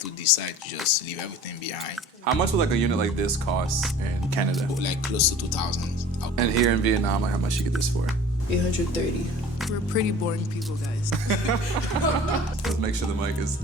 to decide to just leave everything behind. How much would like a unit like this cost in Canada? Like close to 2,000. And here in Vietnam, like how much you get this for? 830. We're pretty boring people, guys. Let's make sure the mic is.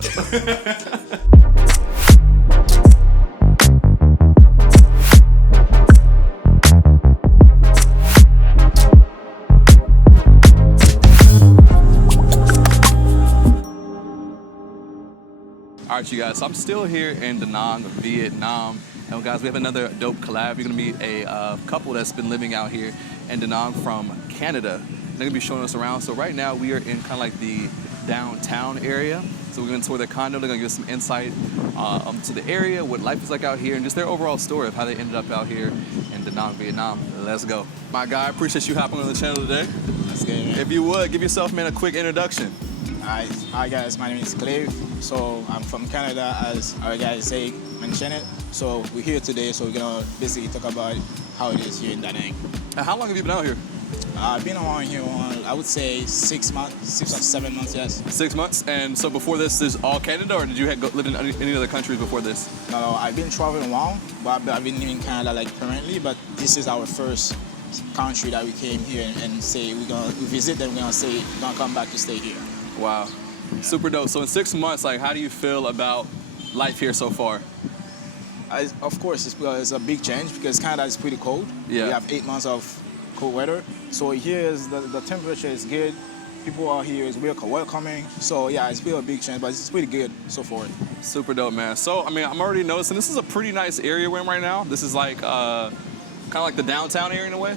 All right, you guys, so I'm still here in Da Nang, Vietnam. And guys, we have another dope collab. You're gonna meet a couple that's been living out here in Da Nang from Canada. They're gonna be showing us around. So right now we are in kind of like the downtown area. So we're gonna tour their condo. They're gonna give us some insight to the area, what life is like out here, and just their overall story of how they ended up out here in Da Nang, Vietnam. Let's go. My guy, appreciate you hopping on the channel today. That's good, man. If you would, give yourself, man, a quick introduction. Hi guys, my name is Clive. So I'm from Canada, as our guys say, mentioned it. So we're here today, so we're gonna basically talk about how it is here in Da Nang. And how long have you been out here? I've been around here I would say 6 months, 6 or 7 months, yes. 6 months. And so before this is all Canada, or did you live in any other countries before this? No, I've been traveling around, but I've been living in Canada like permanently, but this is our first country that we came here and say we visit, then we're gonna come back to stay here. Wow, super dope. So in 6 months, like, how do you feel about life here so far? Of course, it's a big change because Canada is pretty cold. Yeah. We have 8 months of cold weather. So here is the temperature is good. People are here is welcoming. So yeah, it's still a big change, but it's pretty good so far. Super dope, man. So I mean, I'm already noticing this is a pretty nice area we're in right now. This is like kind of like the downtown area in a way.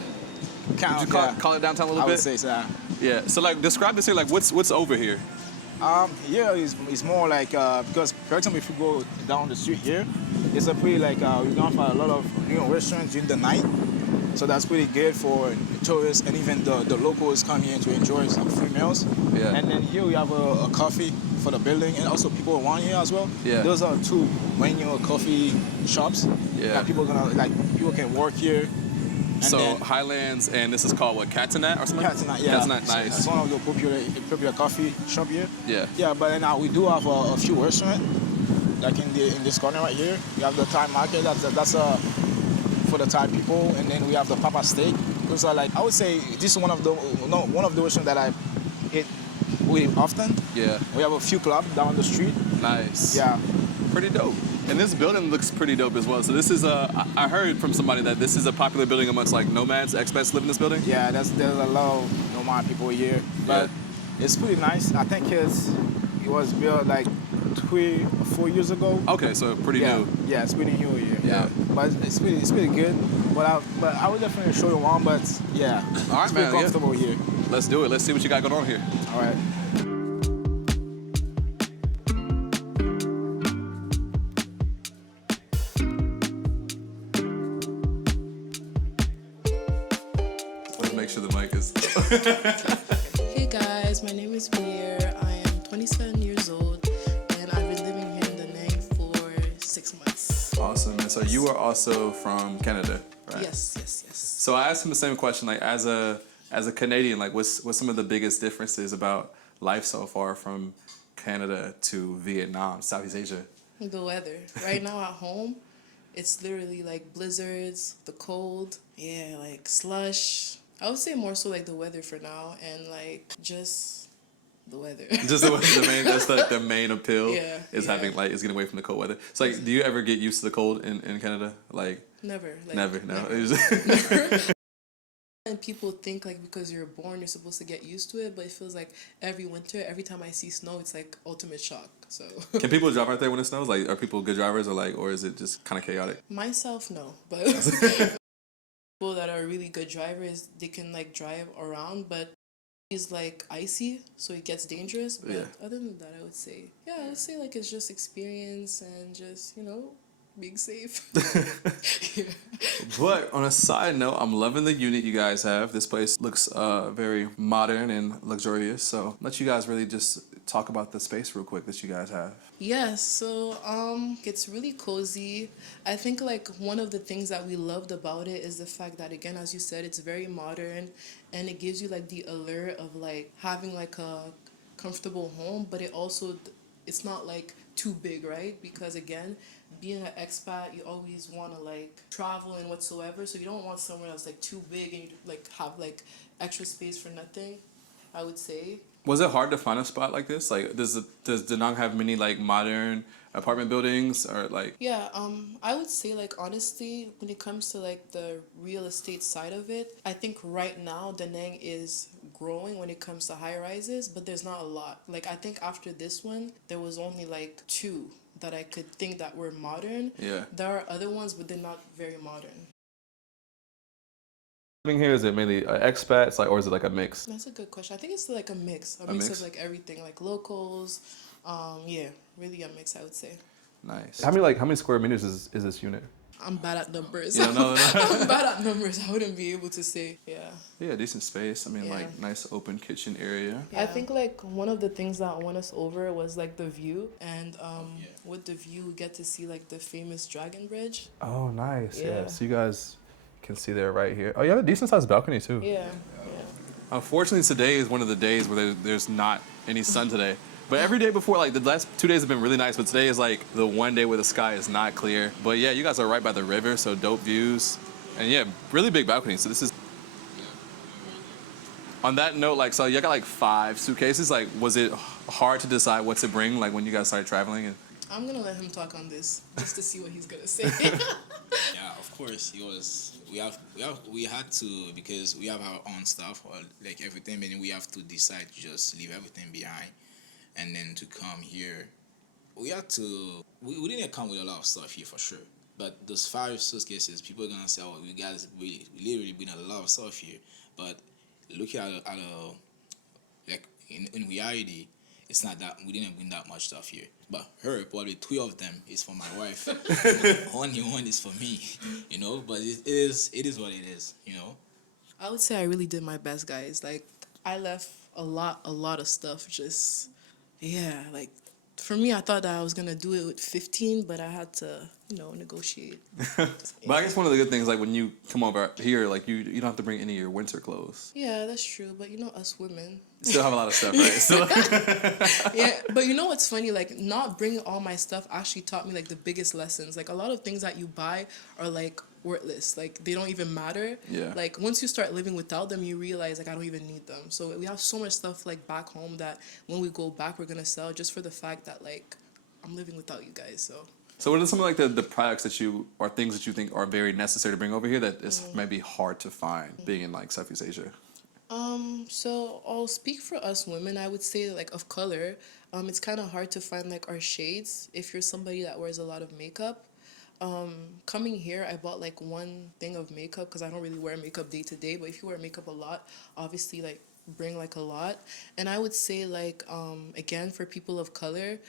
Would you call it downtown a little bit? I would say so. Yeah. So like, describe this here. Like, what's over here? Here is more like because, for example, if you go down the street here, it's a pretty like we're gonna find a lot of new restaurants during the night. So that's pretty good for tourists and even the locals come here to enjoy some free meals. Yeah. And then here we have a coffee for the building, and also people around here as well. Yeah. Those are two manual coffee shops. Yeah. That people can work here. And so then, Highlands, and this is called what, Catanat or something? Catanat, yeah. Catanat, nice. It's one of the popular coffee shop here. Yeah. Yeah, but then we do have a few restaurants, like in this corner right here. We have the Thai market. That's for the Thai people, and then we have the Papa Steak. Those are like, I would say this is one of the restaurants that I eat really often. Yeah. We have a few clubs down the street. Nice. Yeah. Pretty dope. And this building looks pretty dope as well. So this is I heard from somebody that this is a popular building amongst like nomads, expats live in this building. Yeah, there's a lot of nomad people here, but it's pretty nice. I think it was built like 3 or 4 years ago. Okay, so pretty new. Yeah, it's pretty new here. Yeah. But it's pretty good. But I would definitely show you one. But yeah, all right, it's man. pretty comfortable here. Let's do it. Let's see what you got going on here. All right. Let's make sure the mic is. Hey guys, my name is Pierre. I am 27 years old, and I've been living here in Da Nang for 6 months. Awesome. And so you are also from Canada, right? Yes. So I asked him the same question, like as a Canadian, like what's some of the biggest differences about life so far from Canada to Vietnam, Southeast Asia? The weather. Right now at home, it's literally like blizzards, the cold, like slush. I would say more so like the weather for now, and like just the weather. Just the main, that's like the main appeal is having is getting away from the cold weather. So like, do you ever get used to the cold in Canada? Like never. Never. And people think like because you're born, you're supposed to get used to it, but it feels like every winter, every time I see snow, it's like ultimate shock. So can people drive out there when it snows? Like, are people good drivers, or is it just kind of chaotic? Myself, no, but people that are really good drivers, they can like drive around, but it's like icy, so it gets dangerous. But other than that, I would say like it's just experience and just being safe. But on a side note, I'm loving the unit you guys have. This place looks very modern and luxurious. So let you guys really just talk about the space real quick that you guys have. Yes, so it's really cozy. I think like one of the things that we loved about it is the fact that, again, as you said, it's very modern, and it gives you like the allure of like having like a comfortable home, but it's not like too big, right? Because again, being an expat, you always want to like travel and whatsoever. So you don't want somewhere that's like too big and you like have like extra space for nothing, I would say. Was it hard to find a spot like this? Like, does Da Nang have many like modern apartment buildings or like? Yeah, I would say like honestly, when it comes to like the real estate side of it, I think right now Da Nang is growing when it comes to high rises, but there's not a lot. Like I think after this one, there was only like 2 that I could think that were modern. Yeah. There are other ones, but they're not very modern. Living here, is it mainly expats, like, or is it like a mix? That's a good question. I think it's like a mix mix? of like everything, like locals. Yeah, really a mix, I would say. Nice. How many square meters is this unit? I'm bad at numbers. You don't know that? I'm bad at numbers. I wouldn't be able to say. Yeah. Yeah, decent space. I mean, Yeah. like nice open kitchen area. I think like one of the things that won us over was like the view, and with the view we get to see like the famous Dragon Bridge. Oh, nice. Yeah. Yeah. So you guys can see there right here. Oh, you have a decent sized balcony too. Yeah. Unfortunately, today is one of the days where there's not any sun today. But every day before, like the last 2 days have been really nice, but today is like the one day where the sky is not clear. But yeah, you guys are right by the river, so dope views. And yeah, really big balcony. So this is... On that note, like, so you got like 5 suitcases. Like, was it hard to decide what to bring, like when you guys started traveling? And... I'm gonna let him talk on this just to see what he's gonna say. Yeah, of course, it was. We had to, because we have our own stuff or like everything, and we have to decide to just leave everything behind, and then to come here. We had to. We didn't come with a lot of stuff here for sure, but those 5 suitcases, people are gonna say, "Oh, we literally bring a lot of stuff here." But looking at like in reality, it's not that we didn't bring that much stuff here. But probably 3 of them is for my wife. Only 1 is for me, you know. But it is what it is, you know. I would say I really did my best, guys. Like I left a lot of stuff. Just like for me, I thought that I was gonna do it with 15, but I had to, negotiate. But I guess one of the good things, like when you come over here, like you don't have to bring any of your winter clothes. Yeah, that's true. But us women still have a lot of stuff, right? Still... Yeah, but you know what's funny? Like not bringing all my stuff actually taught me like the biggest lessons. Like a lot of things that you buy are like worthless. Like they don't even matter. Yeah. Like once you start living without them, you realize like I don't even need them. So we have so much stuff like back home that when we go back, we're gonna sell just for the fact that like I'm living without you guys. So what are some of like the products that you or things that you think are very necessary to bring over here that is maybe hard to find being in like Southeast Asia? So I'll speak for us women. I would say like of color, it's kind of hard to find like our shades if you're somebody that wears a lot of makeup. Coming here, I bought like 1 thing of makeup because I don't really wear makeup day to day. But if you wear makeup a lot, obviously like bring like a lot. And I would say like again for people of color,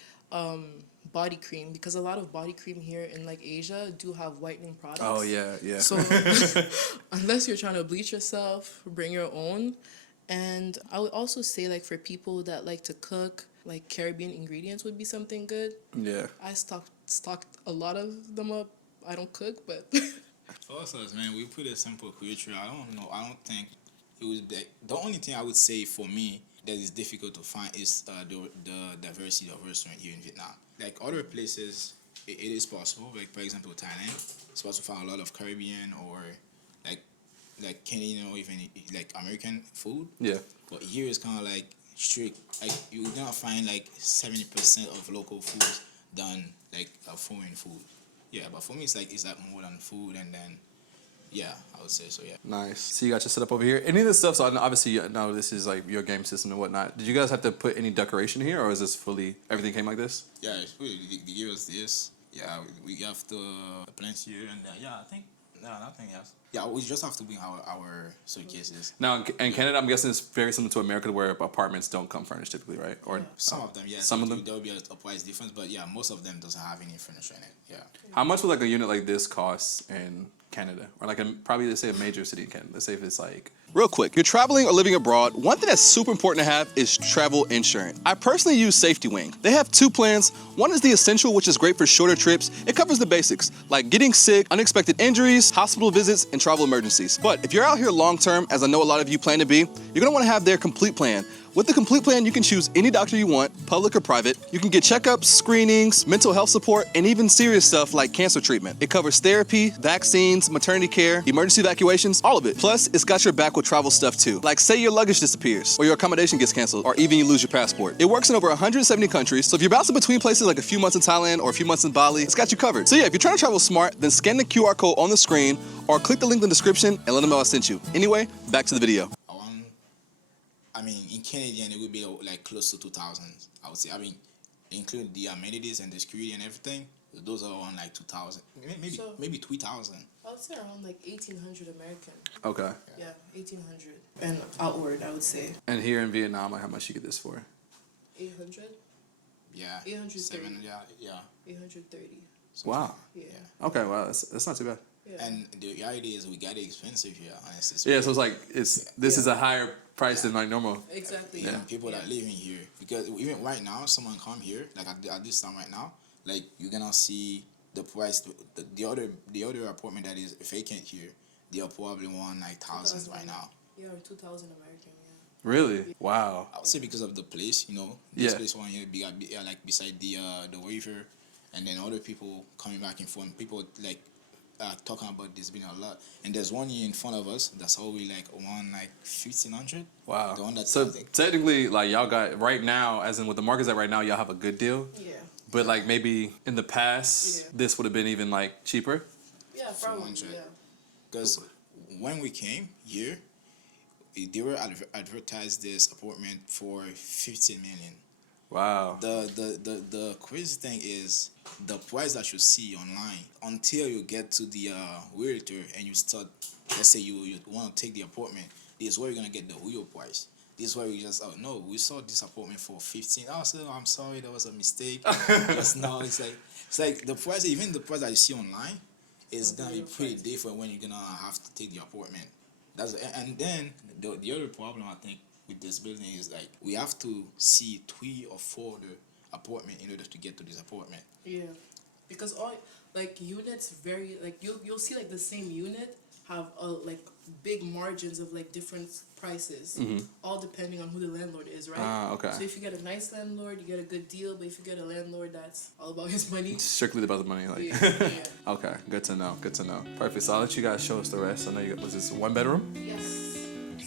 body cream, because a lot of body cream here in like Asia do have whitening products. Oh yeah. So unless you're trying to bleach yourself, bring your own. And I would also say like for people that like to cook, like Caribbean ingredients would be something good. Yeah. I stocked a lot of them up. I don't cook, but For us, man, we put a simple culture. I don't know. I don't think it was the only thing I would say for me that is difficult to find is the diversity of restaurant here in Vietnam. Like other places, it is possible. Like for example, Thailand, it's possible to find a lot of Caribbean or like Canadian or even like American food. Yeah. But here it's kind of like strict. Like you're gonna find like 70% of local food than like foreign food. Yeah, but for me it's like more than food, and then yeah, I would say so. Yeah. Nice. So you got your setup over here. Any of this stuff? So obviously, you know, this is like your game system and whatnot. Did you guys have to put any decoration here, or is this fully everything came like this? Yeah, it's really, they give us this. Yeah, we have to plant here, and I think nothing else. Yeah, we just have to bring our suitcases. Now in Canada, I'm guessing it's very similar to America, where apartments don't come furnished typically, right? Or some of them, yeah. Some of them. There will be a price difference, but yeah, most of them doesn't have any furniture in it. Yeah. How much would like a unit like this cost in Canada, or like probably let's say a major city in Canada? Let's say if it's like. Real quick, you're traveling or living abroad, one thing that's super important to have is travel insurance. I personally use Safety Wing. They have 2 plans. One is the Essential, which is great for shorter trips. It covers the basics, like getting sick, unexpected injuries, hospital visits, and travel emergencies. But if you're out here long term, as I know a lot of you plan to be, you're gonna wanna have their complete plan, With the complete plan, you can choose any doctor you want, public or private. You can get checkups, screenings, mental health support, and even serious stuff like cancer treatment. It covers therapy, vaccines, maternity care, emergency evacuations, all of it. Plus, it's got your back with travel stuff too. Like say your luggage disappears, or your accommodation gets canceled, or even you lose your passport. It works in over 170 countries, so if you're bouncing between places like a few months in Thailand or a few months in Bali, it's got you covered. So yeah, if you're trying to travel smart, then scan the QR code on the screen, or click the link in the description and let them know I sent you. Anyway, back to the video. I mean, in Canadian, it would be like close to 2,000, I would say. I mean, include the amenities and the security and everything. Those are around like 2,000, maybe 3,000. I would say around like 1,800 American. Okay. Yeah, 1,800 and outward, I would say. And here in Vietnam, like how much you get this for? 800. Yeah. 830. Yeah. 830. Wow. Yeah. Okay, wow, that's not too bad. Yeah. And the reality is we got it expensive here, honestly. Yeah, so it's like this is a higher price than like normal. Exactly. And people that live in here, because even right now, someone come here like at this time right now, like you're gonna see the price. The other apartment that is vacant here, they are probably one like thousands right now. Yeah, or 2,000 American. Yeah. Really? Wow. I would say because of the place, this Yeah. place one here, like beside the river, and then other people coming back and forth. People like talking about this being a lot, and there's one here in front of us that's already like 1,500. Wow. The one that's So technically, like y'all got right now, as in with the markets at right now, y'all have a good deal. Yeah. But like maybe in the past, this would have been even like cheaper. Yeah, probably. 400. Yeah. Because when we came here, they were advertised this apartment for 15 million. Wow. The crazy thing is the price that you see online until you get to the realtor and you start, let's say you want to take the apartment, this is where you're gonna get the real price. This is where we just, oh no, we saw this apartment for 15. Oh, so I'm sorry, there was a mistake. Just now it's like the price, even the price that you see online is gonna be pretty different when you're gonna have to take the apartment. And then the other problem I think with this building is like we have to see 3 or 4 other apartment in order to get to this apartment. Yeah, because all like units vary. Like you'll see like the same unit have like big margins of like different prices, all depending on who the landlord is, right? Ah, okay. So if you get a nice landlord, you get a good deal. But if you get a landlord that's all about his money, Strictly about the money, like. yeah. Okay, good to know. Good to know. Perfect. So I'll let you guys show us the rest. I know you got, was this 1 bedroom? Yes.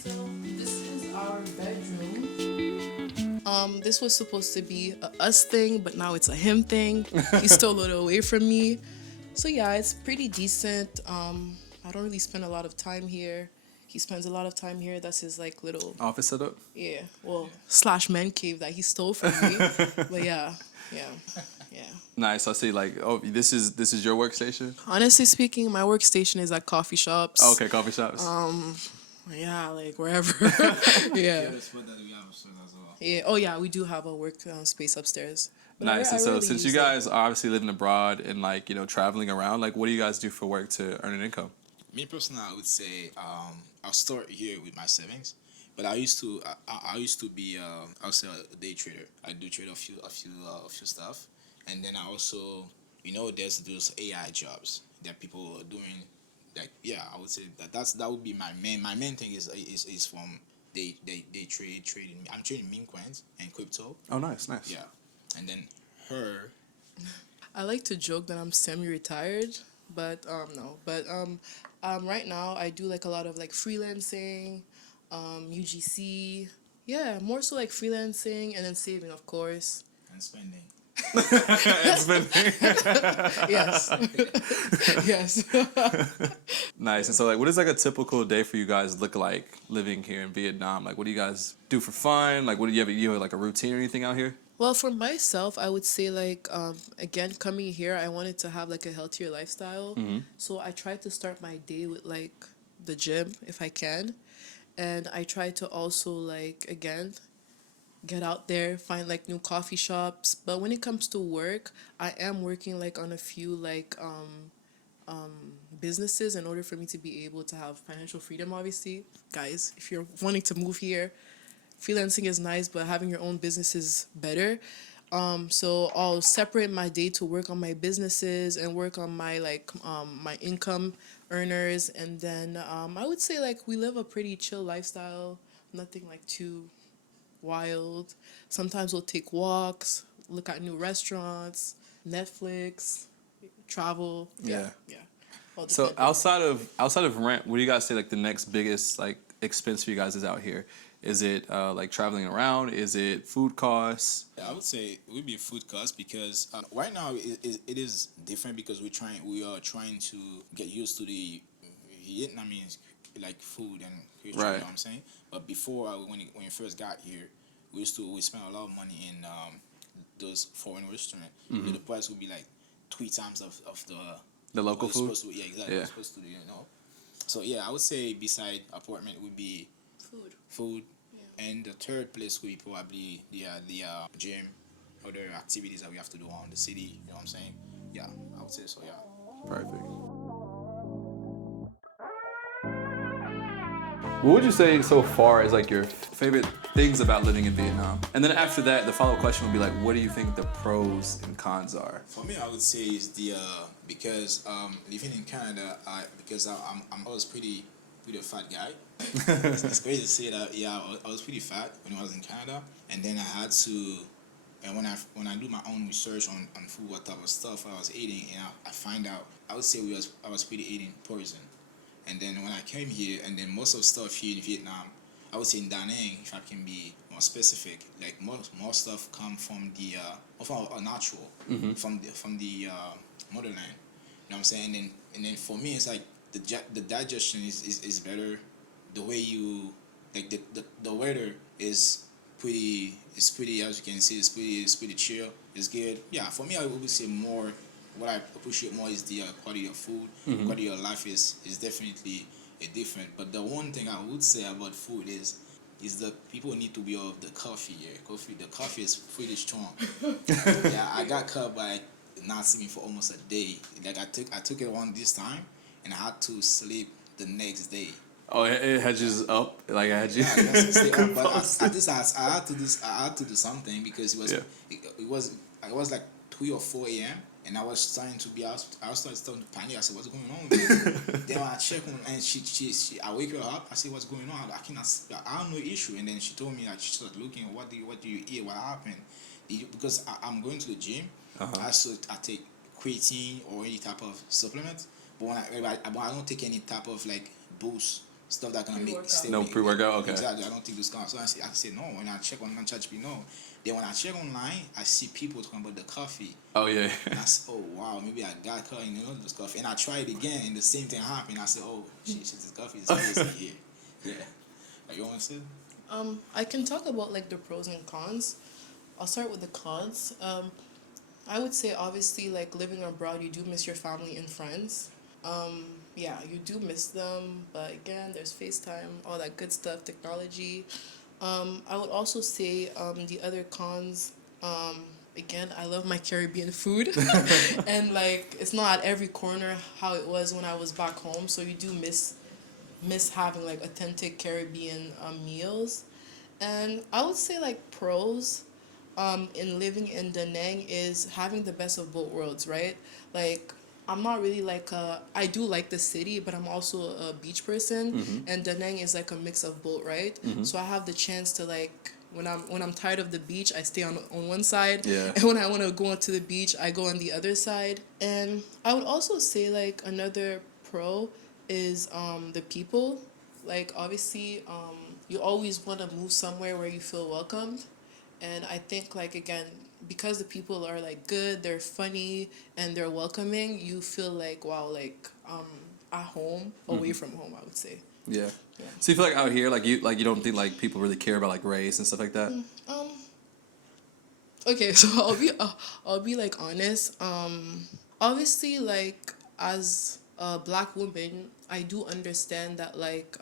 So this is our bedroom. This was supposed to be a us thing, but now it's a him thing. He stole it away from me. So yeah, it's pretty decent. I don't really spend a lot of time here. He spends a lot of time here. That's his like little Office setup? yeah, well, / man cave that he stole from me. But yeah. Nice. I see. Like, oh, this is your workstation. Honestly speaking, my workstation is at coffee shops. Oh, okay, coffee shops. Yeah, like wherever. Yeah. Yeah. Oh yeah, we do have a work space upstairs. But Nice. I And so rarely since you use it. guys are obviously living abroad and like traveling around, like what do you guys do for work to earn an income? Me personally, I would say I'll start here with my savings, but I used to be I'll say a day trader. I do trade a few stuff, and then I also there's those AI jobs that people are doing. Like I would say that would be my main thing is from they trading. I'm trading meme coins and crypto. Oh, nice. Yeah, and then her. I like to joke that I'm semi-retired, but no. But right now I do like a lot of like freelancing, UGC. Yeah, more so like freelancing and then saving, of course. And spending. Yes. Yes. Nice. And so like what does like a typical day for you guys look like living here in Vietnam? Like what do you guys do for fun? Like what do you have like a routine or anything out here? Well, for myself, I would say like again coming here, I wanted to have like a healthier lifestyle. So I tried to start my day with like the gym if I can, and I try to also like again get out there, find like new coffee shops. But when it comes to work, I am working like on a few like businesses in order for me to be able to have financial freedom. Obviously, guys, if you're wanting to move here, freelancing is nice, but having your own business is better. So I'll separate my day to work on my businesses and work on my like my income earners, and then I would say like we live a pretty chill lifestyle, nothing like too wild. Sometimes we'll take walks, look at new restaurants, Netflix, travel. Yeah. Yeah. All So depending. outside of rent, what do you guys say like the next biggest like expense for you guys is out here? Is it like traveling around? Is it food costs? Yeah, I would say it would be food costs because right now it is different because we are trying to get used to the Vietnamese like food and culture. You Right. know what I'm saying? But before when you first got here, we spent a lot of money in those foreign restaurants. The price would be like 3 times of The local what it's food? supposed to. Yeah, exactly. Yeah. What it's supposed to do. You know. So yeah, I would say beside apartment would be Food. food, and the third place would be probably the gym, other activities that we have to do around the city. You know what I'm saying? Yeah, I would say so. Yeah. Perfect. What would you say so far is like your favorite things about living in Vietnam? And then after that, the follow-up question would be like, what do you think the pros and cons are? For me, I would say is the because living in Canada, I'm always pretty a fat guy. It's crazy to say that. Yeah, I was pretty fat when I was in Canada, and then I had to. And when I do my own research on food, what type of stuff I was eating, and I find out, I would say I was pretty eating poison. And then when I came here, and then most of the stuff here in Vietnam, I would say in Da Nang, if I can be more specific, like more stuff come from the from a natural, from the motherland. You know what I'm saying? And then for me, it's like the digestion is better. The way you like the weather is pretty, as you can see, it's pretty chill. It's good. Yeah, for me, I would say more. What I appreciate more is the quality of food. Quality of life is definitely different. But the one thing I would say about food is the people need to be of the coffee. Yeah, the coffee is pretty strong. Yeah, I got cut by not sleeping for almost a day. Like I took it one this time, and I had to sleep the next day. Oh, it had you up? Like I had you. Yeah, that's stay up. But at this, I had to do something because Yeah. it was like 3 or 4 a.m. and I was starting to be out. I was starting to panic. I said, "What's going on?" With me? Then when I checked on, and she I wake her up. I said, "What's going on? I cannot. I don't know issue." And then she told me that she started looking. What do you eat? What happened? Because I'm going to the gym. I take creatine or any type of supplement. But but I don't take any type of like boost stuff that gonna make stay No with me. pre-workout? Okay. Exactly. I don't think those kind of. So I say no. When I check on ChatGPT, no. Then when I check online, I see people talking about the coffee. Oh yeah. And I said, oh wow, maybe I got caught in this coffee. And I tried it again, and the same thing happened. I said, oh shit, this coffee is crazy here. Yeah. Like, you want to say? I can talk about like the pros and cons. I'll start with the cons. I would say obviously like living abroad, you do miss your family and friends. Yeah, you do miss them, but again, there's FaceTime, all that good stuff, technology. I would also say the other cons. Again, I love my Caribbean food, and like it's not at every corner how it was when I was back home. So you do miss having like authentic Caribbean meals, and I would say like pros in living in Da Nang is having the best of both worlds, right? Like I'm not really like I do like the city, but I'm also a beach person, and Da Nang is like a mix of both, right? So I have the chance to like when I'm tired of the beach, I stay on one side, Yeah. and when I want to go onto the beach, I go on the other side. And I would also say like another pro is the people. Like obviously, you always want to move somewhere where you feel welcomed. And I think like again, because the people are like good, they're funny and they're welcoming, you feel like wow, like at home, away from home, I would say. Yeah. Yeah. So you feel like out here, like you don't think like people really care about like race and stuff like that? Okay, so I'll be like honest. Obviously, like as a black woman, I do understand that like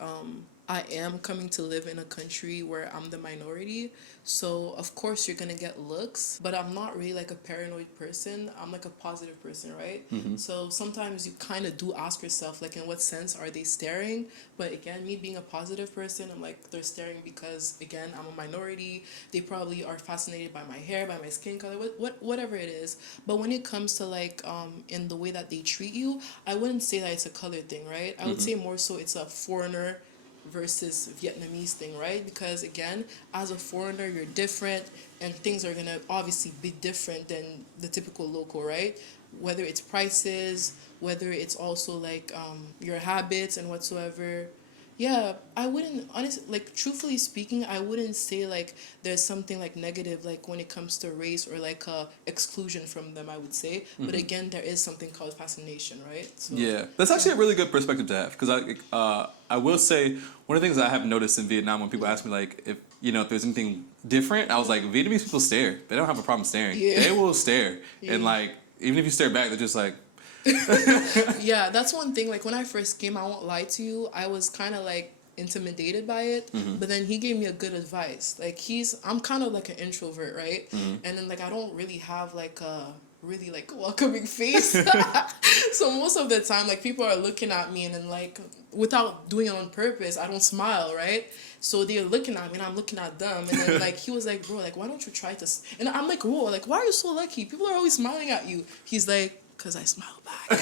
I am coming to live in a country where I'm the minority. So of course you're gonna get looks, but I'm not really like a paranoid person. I'm like a positive person, right? So sometimes you kind of do ask yourself like, in what sense are they staring? But again, me being a positive person, I'm like they're staring because again I'm a minority. They probably are fascinated by my hair, by my skin color, whatever it is. But when it comes to like in the way that they treat you, I wouldn't say that it's a color thing, right? I would say more so it's a foreigner. Like, versus Vietnamese thing, right? Because again, as a foreigner, you're different, and things are gonna obviously be different than the typical local, right? Whether it's prices, whether it's also like your habits and whatsoever. Yeah, I wouldn't honestly, like, truthfully speaking, I wouldn't say like there's something like negative like when it comes to race or like exclusion from them, I would say. But again, there is something called fascination, right? So Yeah, that's actually a really good perspective to have because I will say one of the things I have noticed in Vietnam when people ask me like if if there's anything different, I was like Vietnamese people stare. They don't have a problem staring. Yeah. They will stare, Yeah. and like even if you stare back, they're just like yeah, that's one thing. Like when I first came, I won't lie to you, I was kind of like intimidated by it. But then he gave me a good advice. Like I'm kind of like an introvert, right? And then like I don't really have like a really like welcoming face. So most of the time like people are looking at me and then like without doing it on purpose, I don't smile, right? So they're looking at me and I'm looking at them, and then like he was like, bro, like why don't you try to and I'm like, whoa, like why are you so lucky? People are always smiling at you. He's like, because I smile back.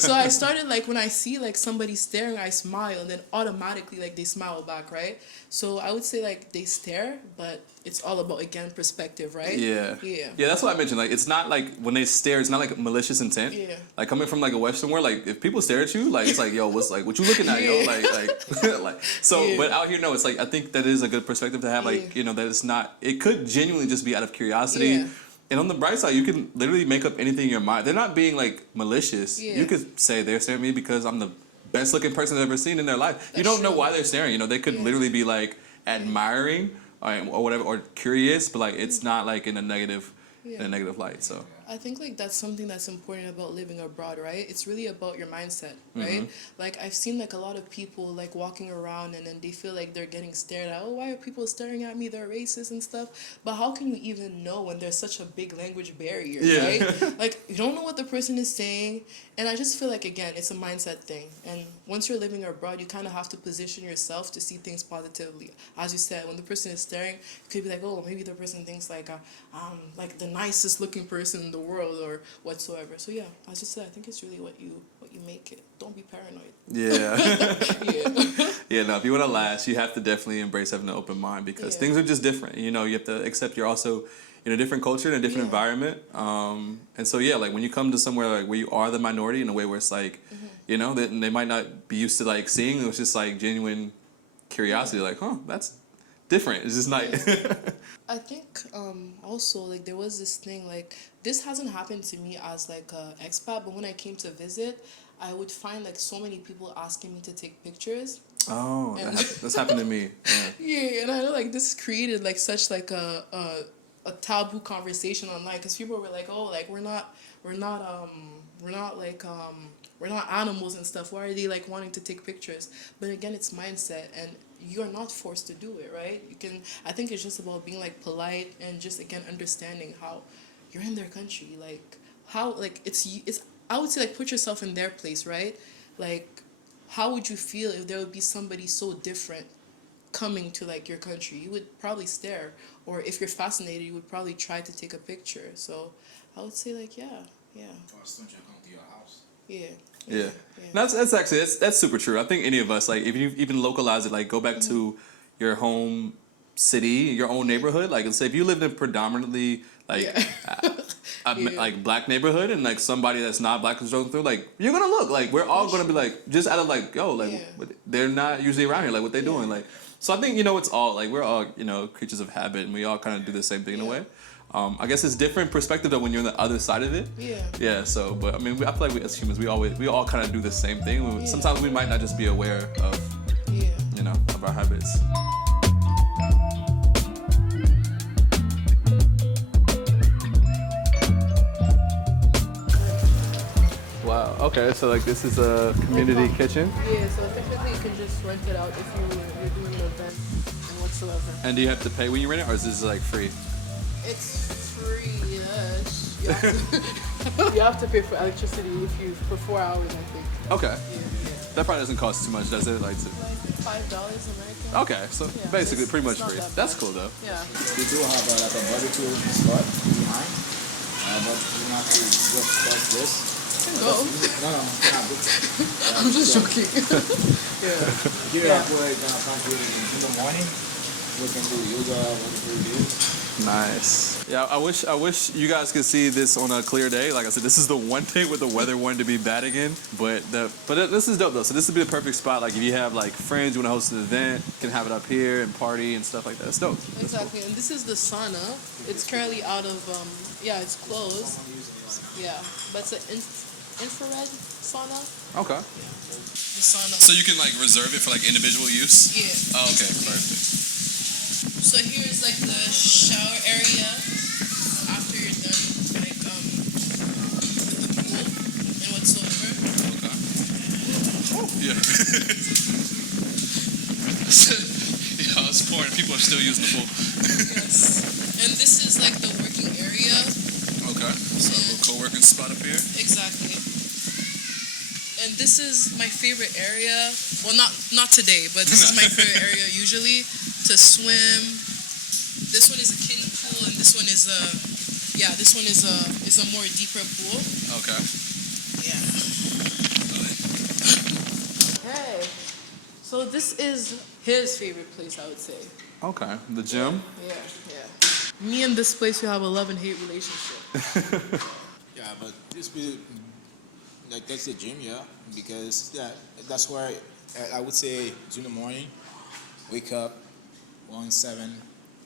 So I started like when I see like somebody staring, I smile, and then automatically like they smile back, right? So I would say like they stare, but it's all about again perspective, right? yeah Yeah. That's what I mentioned. Like it's not like when they stare, it's not like malicious intent. Yeah. Like coming from like a Western world, like if people stare at you, like it's like yo, what you looking at, yo? Yeah. Like like so. Yeah. But out here, no, it's like I think that is a good perspective to have. Like that it's not. It could genuinely just be out of curiosity. Yeah. And on the bright side, you can literally make up anything in your mind. They're not being like malicious. Yeah. You could say they're staring at me because I'm the best looking person they've ever seen in their life. You That's don't know true. why they're staring. They could literally be like admiring or whatever, or curious, but like it's not like in a negative light. So I think like that's something that's important about living abroad, right? It's really about your mindset, right? Like I've seen like a lot of people like walking around and then they feel like they're getting stared at. Oh, why are people staring at me? They're racist and stuff. But how can you even know when there's such a big language barrier, right? Like you don't know what the person is saying. And I just feel like again, it's a mindset thing. And once you're living abroad, you kind of have to position yourself to see things positively. As you said, when the person is staring, you could be like, oh, maybe the person thinks like the nicest looking person in the world or whatsoever. So yeah, as you said, I think it's really what you make it. Don't be paranoid. yeah, no, if you want to last, you have to definitely embrace having an open mind because things are just different. You have to accept you're also in a different culture, in a different environment. And so like when you come to somewhere like where you are the minority in a way where it's like, they might not be used to like seeing, it's just like genuine curiosity, like, that's different. It's just nice. I think also like there was this thing like this hasn't happened to me as like a expat, but when I came to visit, I would find like so many people asking me to take pictures. Oh, that's happened to me. Yeah, and I know like this created like such like a taboo conversation online because people were like, oh, like we're not animals and stuff. Why are they like wanting to take pictures? But again, it's mindset, and you're not forced to do it, right? I think it's just about being like polite and just again understanding how you're in their country, like how like it's I would say like put yourself in their place, right? Like how would you feel if there would be somebody so different coming to like your country? You would probably stare, or if you're fascinated, you would probably try to take a picture. So I would say like yeah. Or stranger come to your house. Yeah. That's actually that's super true. I think any of us, like if you even localize it, like go back to your home city, your own neighborhood. Like let's say if you lived in predominantly like like black neighborhood and like somebody that's not black is going through, like you're gonna look like we're all gonna be like just out of like they're not usually around here, like what they doing, like so I think it's all like we're all creatures of habit and we all kind of do the same thing in a way. I guess it's different perspective though when you're on the other side of it. Yeah. So, but I mean, I feel like we as humans, we all kind of do the same thing. Sometimes we might not just be aware of, of our habits. Wow. Okay. So like this is a community kitchen. Yeah. So technically you can just rent it out if you're doing an event and whatsoever. And do you have to pay when you rent it, or is this like free? It's free-ish. You have to pay for electricity for 4 hours, I think. Okay. Yeah. That probably doesn't cost too much, does it? Like $5 American. Okay, so basically pretty much free. That's cool though. Yeah. We do have like a barbecue spot behind, but you have to just press this. can go. No, not good. I'm just joking. Yeah. Here at work, come here in the morning. We can do yoga, we can do this. Nice. Yeah, I wish you guys could see this on a clear day. Like I said, this is the one day with the weather wanting to be bad again. But this is dope though. So this would be the perfect spot. Like if you have like friends, you want to host an event, you can have it up here and party and stuff like that. It's dope. Exactly. And this is the sauna. It's currently out of it's closed. Yeah, but it's an infrared sauna. Okay. The sauna. So you can like reserve it for like individual use? Yeah. Oh, okay, perfect. So here's like the shower area after you're done, like the pool and whatsoever. Okay. Yeah. Yeah, it's pouring. People are still using the pool. Yes. And this is like the working area. Okay. So a little co-working spot up here. Exactly. And this is my favorite area. Well, not today, but this is my favorite area usually to swim. This one is a kiddie pool, and this one is a more deeper pool. Okay. Yeah. Hey. So this is his favorite place, I would say. Okay. The gym. Yeah. Me and this place, we have a love and hate relationship. Yeah, but this be like that's the gym, yeah, because that's where I would say it's in the morning, wake up, 1, 7,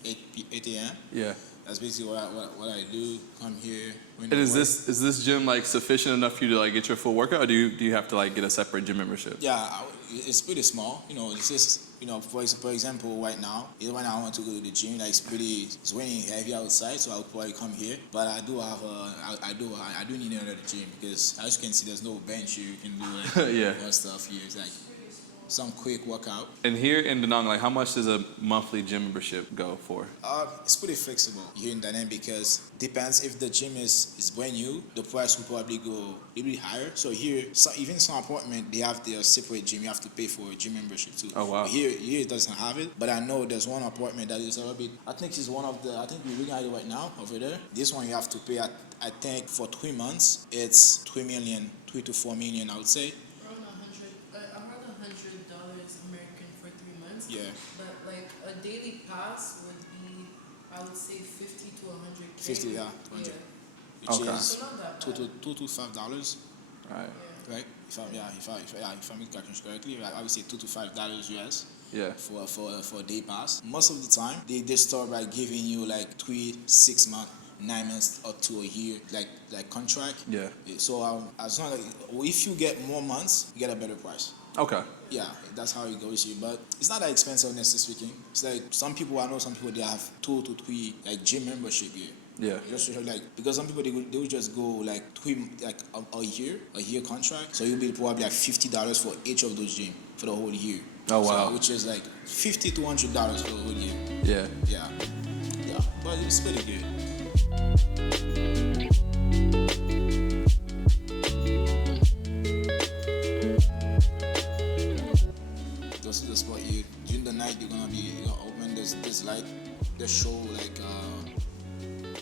8 a.m. Yeah. That's basically what I do. Come here. And is this gym like sufficient enough for you to like get your full workout, or do you have to like get a separate gym membership? Yeah, it's pretty small. You know, it's just for example, right now I want to go to the gym. Like it's raining heavy outside, so I'll probably come here. But I do need another gym because as you can see, there's no bench here. You can do like Yeah. more stuff here. It's like some quick workout. And here in Da Nang, like how much does a monthly gym membership go for? It's pretty flexible here in Da Nang because depends if the gym is brand new, the price will probably go a little bit higher. So here, even some apartment, they have their separate gym. You have to pay for a gym membership too. Oh wow. But here it doesn't have it. But I know there's one apartment that is a little bit. I think it's one of the. I think we're looking at it right now over there. This one you have to pay. I think for 3 months it's 3 to 4 million. I would say. Around $100 American for 3 months. Yeah. But like a daily pass would be, I would say 50 to 100K. 50, yeah, 100. Which Okay. is So not that bad. $2 to $5. Right. Right? If I'm calculating correctly, I would say $2 to $5 US Yeah. for a day pass. Most of the time, they start by giving you like 3, 6 months, 9 months up to a year, like contract. Yeah. So as long as if you get more months, you get a better price. Okay. Yeah, that's how it goes here. But it's not that expensive, honestly speaking. It's like I know some people they have 2 to 3 like gym membership here. Yeah. Just like because some people they would just go like a year contract. So you'll be probably like $50 for each of those gym for the whole year. Oh wow. So, which is like $50 to $100 for the whole year. Yeah. Yeah. But it's pretty good. This is the spot here. During the night you're gonna open this light. They show like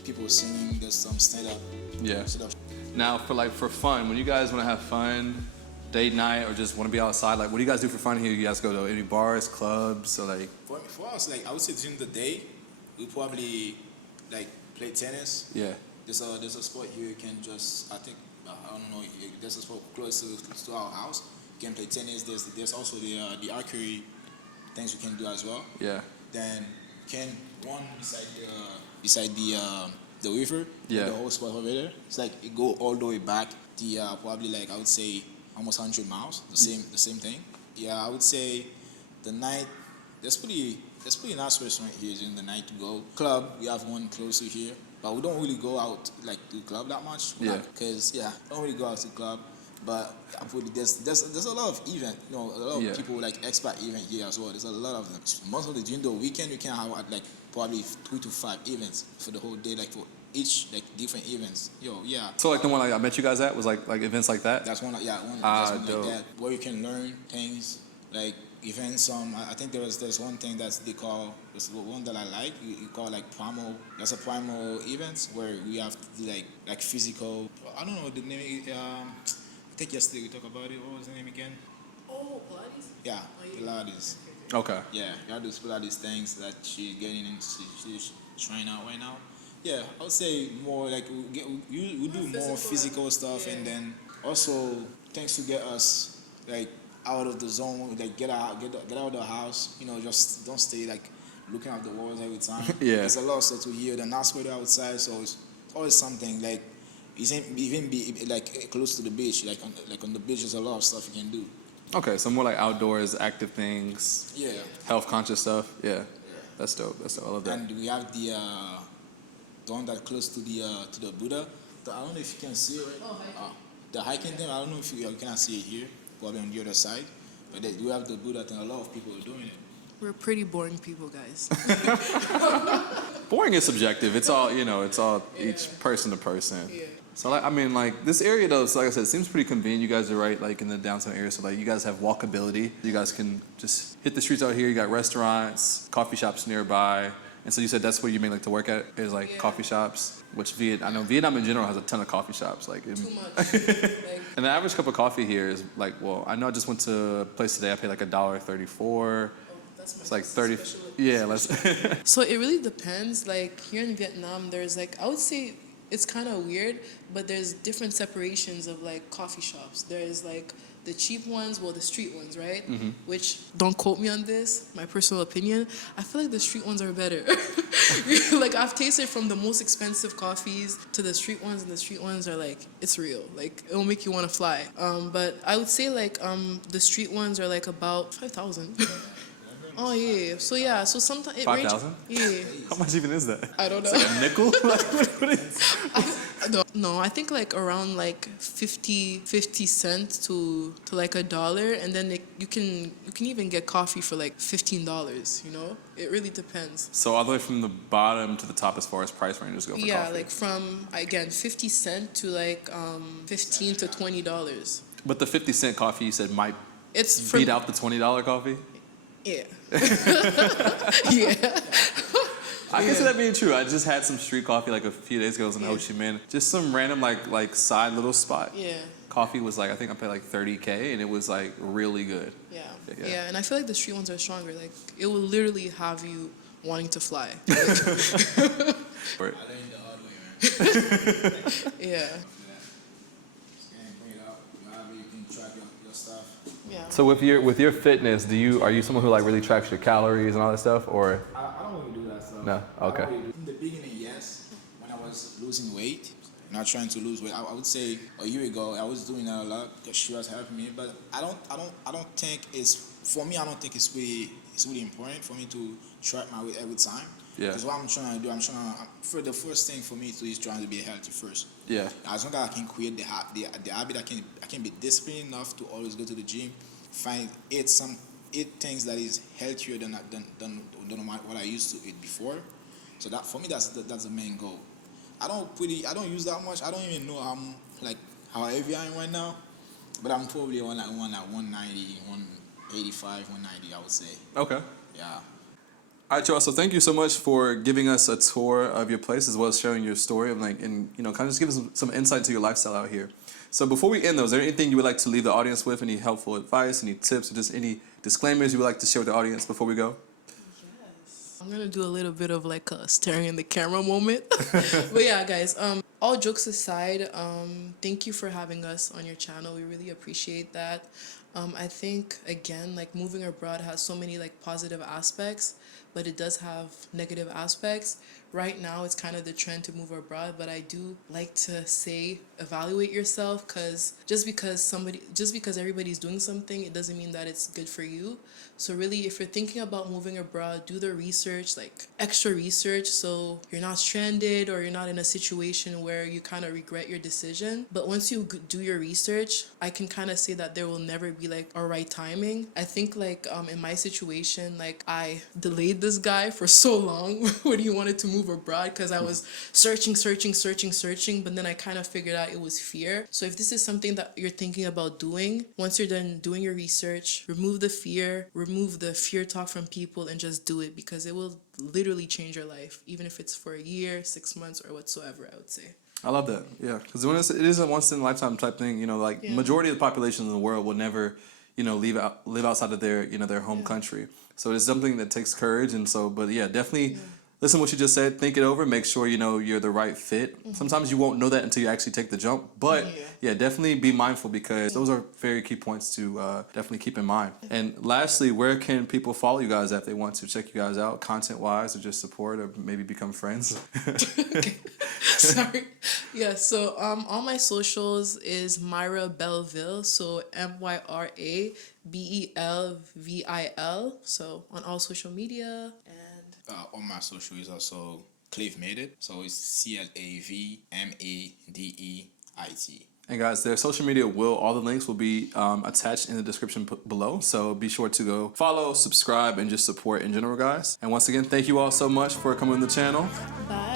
people singing. There's some stand up. Yeah. Stuff. Now for fun, when you guys want to have fun, date night, or just want to be outside, like what do you guys do for fun here? You guys go to any bars, clubs, or like? For us, like I would say during the day, we probably like play tennis. Yeah. There's a spot here you can just I don't know. There's a spot close to our house. You can play tennis. There's also the archery things you can do as well. Yeah. Then can one beside the river. Yeah. The whole spot over there. It's like it go all the way back. Probably like I would say almost 100 miles. The same thing. Yeah, I would say the night. There's pretty nice restaurant here during the night to go. Club, we have one closer here. But we don't really go out like to the club that much. Yeah. Because don't really go out to the club. But there's a lot of event, a lot of people like expat event here as well. There's a lot of them. Most of the during the weekend we can have like probably 3 to 5 events for the whole day, like for each like different events. So like the one I met you guys at was like events like that. That's one, that's one dope. like that where you can learn things like even some. I think there's one thing that's they call there's one that I like. You call like primal. That's a primal events where we have to do like physical. I don't know the name. I think yesterday we talked about it. What was the name again? Oh, Pilates? Yeah, Pilates. Okay. Yeah, you have to Pilates things that she's getting into. She's trying out right now. Yeah, I would say more like we do more physical stuff, yeah. and then also things to get us like out of the zone, like get out of the house. You know, just don't stay like looking at the walls every time. Yeah. There's a lot of stuff to hear. The nice weather outside, so it's always something like. Even be like close to the beach, like on the beach, there's a lot of stuff you can do. Okay, so more like outdoors, active things, Yeah. health conscious stuff. Yeah, that's dope. That's dope. I love that. And we have the one that close to the Buddha. I don't know if you can see it. Right? Oh, hiking. The hiking thing. I don't know if you cannot see it here. Probably on the other side. But we have the Buddha thing. A lot of people are doing it. We're pretty boring people, guys. Boring is subjective. It's all It's all each person to person. Yeah. So like, I mean, like this area though, so like I said, it seems pretty convenient. You guys are right, like in the downtown area, so like you guys have walkability. You guys can just hit the streets out here. You got restaurants, coffee shops nearby, and so you said that's where you mainly like to work at is like coffee shops. Which I know Vietnam in general has a ton of coffee shops. Like Too much. Like, and the average cup of coffee here is like, well, I know I just went to a place today. I paid like $1.34. that's my It's like 30. special- Yeah, let's. So it really depends. Like here in Vietnam, there's like I would say it's kind of weird, but there's different separations of like coffee shops. There's like the cheap ones, well, the street ones, right? Which don't quote me on this. My personal opinion, I feel like the street ones are better. Like I've tasted from the most expensive coffees to the street ones, and the street ones are like it's real. Like it'll make you want to fly. But I would say like the street ones are like about 5,000. Oh yeah. So yeah. So sometimes it ranges. 5,000? Yeah. How much even is that? I don't know. It's like a nickel? What is- No, I think like around like 50 cents to like $1, and then you can even get coffee for like $15. You know, it really depends. So all the way from the bottom to the top as far as price ranges go for Yeah, coffee. like from again 50 cent to like $15 to $20. But the 50-cent coffee you said might It's from beat out the $20 coffee? yeah. Yeah. I can see that being true. I just had some street coffee like a few days ago. I was in Ho Chi Minh. Just some random like side little spot. Yeah. Coffee was like, I think I paid like $30K, and it was like really good. Yeah. Yeah. Yeah, and I feel like the street ones are stronger. Like it will literally have you wanting to fly. Right. I learned the hard way, man. Yeah. And bring it out. However you can track your stuff. Yeah. So with your fitness, are you someone who like really tracks your calories and all that stuff, or? I don't really do that stuff. No? Okay. In the beginning, yes. When I was losing weight, not trying to lose weight, I would say a year ago I was doing that a lot because she was helping me. But I don't think it's for me. I don't think it's really important for me to track my weight every time. Yeah. Because what I'm trying to do, for the first thing for me is trying to be healthy first. Yeah. As long as I can create the habit, I can be disciplined enough to always go to the gym, eat things that is healthier than what I used to eat before. So that for me that's the main goal. I don't use that much. I don't even know how heavy I am right now, but I'm probably on like 190, 185, 190. I would say. Okay. Yeah. All right, y'all. So thank you so much for giving us a tour of your place as well as sharing your story and kind of just give us some insight to your lifestyle out here. So before we end, though, is there anything you would like to leave the audience with? Any helpful advice? Any tips? Or just any disclaimers you would like to share with the audience before we go? I'm gonna do a little bit of like a staring in the camera moment. But yeah, guys, all jokes aside, thank you for having us on your channel. We really appreciate that. I think again, like moving abroad has so many like positive aspects, but it does have negative aspects. Right now, it's kind of the trend to move abroad, but I do like to say evaluate yourself, because just because everybody's doing something, it doesn't mean that it's good for you. So really, if you're thinking about moving abroad, do the research, like extra research, so you're not stranded or you're not in a situation where you kind of regret your decision. But once you do your research, I can kind of say that there will never be like a right timing. I think like in my situation, like I delayed this guy for so long when he wanted to move move abroad because I was searching, but then I kind of figured out it was fear. So if this is something that you're thinking about doing, once you're done doing your research, remove the fear talk from people and just do it, because it will literally change your life, even if it's for a year, 6 months, or whatsoever, I would say. I love that. Yeah, because it is a once in a lifetime type thing. You know, like majority of the population in the world will never, you know, live outside of their, you know, their home country. So it's something that takes courage, and so, but yeah, definitely. Listen to what you just said. Think it over. Make sure you know you're the right fit. Sometimes you won't know that until you actually take the jump. But yeah, definitely be mindful, because those are very key points to definitely keep in mind. And lastly, where can people follow you guys if they want to check you guys out, content-wise, or just support, or maybe become friends? Okay. Sorry. Yeah, so all my socials is Myra Belleville. So MyraBelvil. So on all social media. And On my social is also Clave Made It. So it's ClavMadeit. And guys, their social media all the links will be attached in the description below. So be sure to go follow, subscribe, and just support in general, guys. And once again, thank you all so much for coming on the channel. bye.